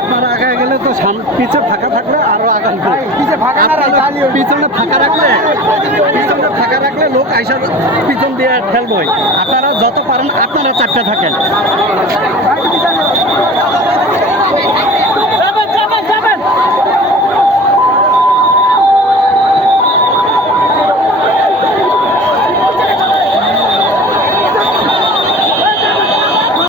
আপনারা আগায় গেলে তো পিছে ফাঁকা থাকলে আরো আগান পিছনে ফাঁকা রাখলে লোক আইসা পিছন দিয়ে ঠেলবই। আপনারা যত পারেন আপনারা চারটে থাকেন।